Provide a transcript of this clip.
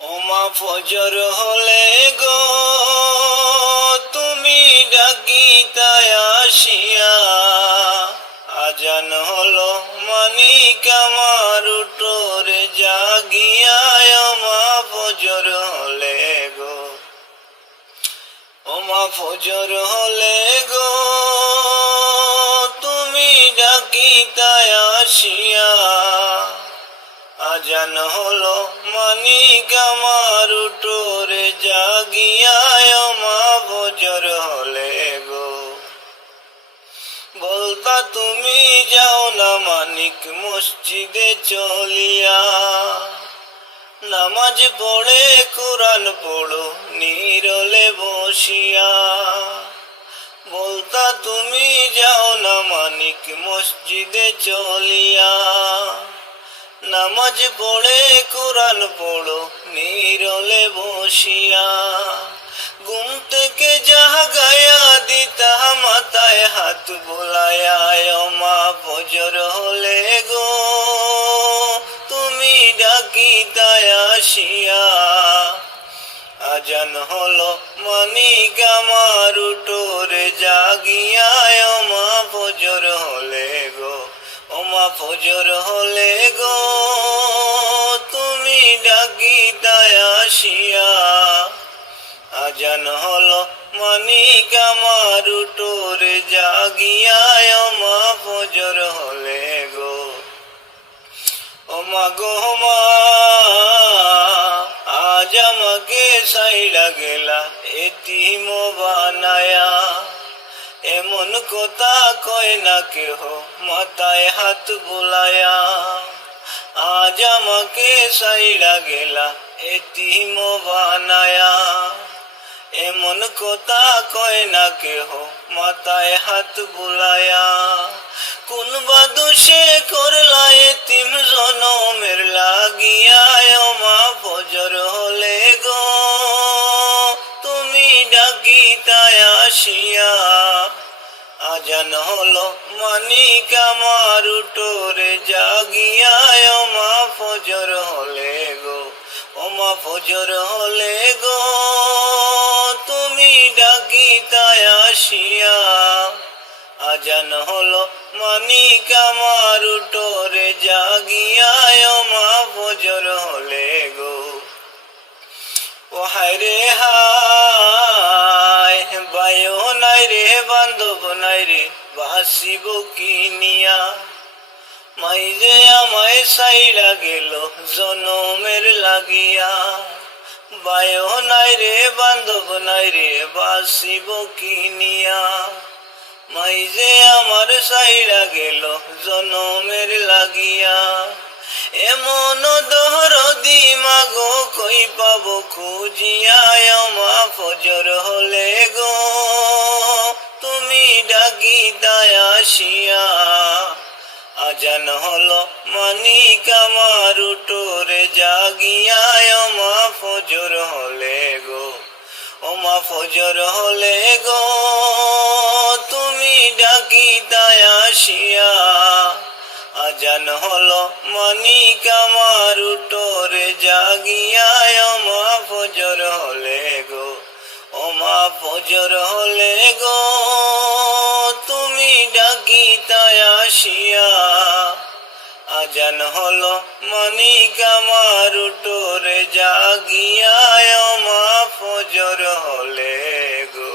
ওমা ফজর হলে গো তুমি ডাকিতায় আসিয়া, আজান হলো মানিক আমার উঠোরে জাগিয়া। ওমা ফজর হলে গো, ওমা ফজর হলে গো তুমি ডাকিতায় আসিয়া, আজান হলো মানিক আমার উঠোরে জাগিয়া। ওমা ফজর হলে গো, বলতা তুমি যাও না মানিক মসজিদে চলিয়া, নামাজ পড়ে কোরআন পড়ো নীরলে বসিয়া। বলতা তুমি যাও না মানিক মসজিদে চলিয়া, নামাজ পড়ে কোরআন পড়ো নীরলে বসিয়া। ঘুম থেকে জাগায়া দিতা মাথায় হাত বোলায়া। ওমা ফজর হলে গো তুমি ডাকিতায় আসিয়া, আজান হলো মানিক আমার উঠোরে জাগিয়া। ওমা ফজর হলে গো, ওমা ফজর হলে গো তুমি ডাকিতায় আসিয়া, আজান হলো মানিক আমার উঠোরে জাগিয়া। ওমা ফজর হলে গো, ওমা গো মা আজ আমাকে সাইড়া গেলা এতিম বানায়া। এমন কথা কয় না কেহ মাথায় হাত বুলায়া, আজ আমাকে সাইড়া গেলা এতিম বানায়া। এমন কথা কয় না কেহ মাথায় হাত বুলায়া। কোন বা দোষে করলা এতিম জনমের লাগিয়া। ওমা ফজর হলে গো তুমি ডাকিতায় আসিয়া, আজান হলো মানিক আমার উঠোরে জাগিয়া। ওমা ফজর হলে গো, ওমা ফজর হলে গো তুমি ডাকিতায় আসিয়া, আজান হলো মানিক আমার উঠোরে জাগিয়া। ওমা ফজর হলে গো, ও হায় রে হায় বায়ো নাই রে বান্ধব নাই রে বাসিব কি নিয়া। মাই যে আমায় সাইড়া গেল জনমের লাগিয়া, বায়ো নাই রে বান্ধব নাই রে বাসিব কি নিয়া। মাই যে আমার সাইড়া গেল জনমের লাগিয়া। এমন দহরদি মাগো কই পাবো খুঁজিয়া। ওমা ফজর হলে গো তুমি ডাকিতায় আসিয়া, আজান হলো মানিক আমার উঠোরে জাগিয়া। ওমা ফজর হলে গো, ওমা ফজর হলে গো তুমি ডাকিতায় আসিয়া, আজান হলো মানিক আমার উঠোরে জাগিয়া। ওমা ফজর হলে গো, ওমা ফজর হলে গো তুমি ডাকিতায় আসিয়া, আজান হলো মানিক আমার উঠোরে জাগিয়া। ওমা ফজর হলে গো।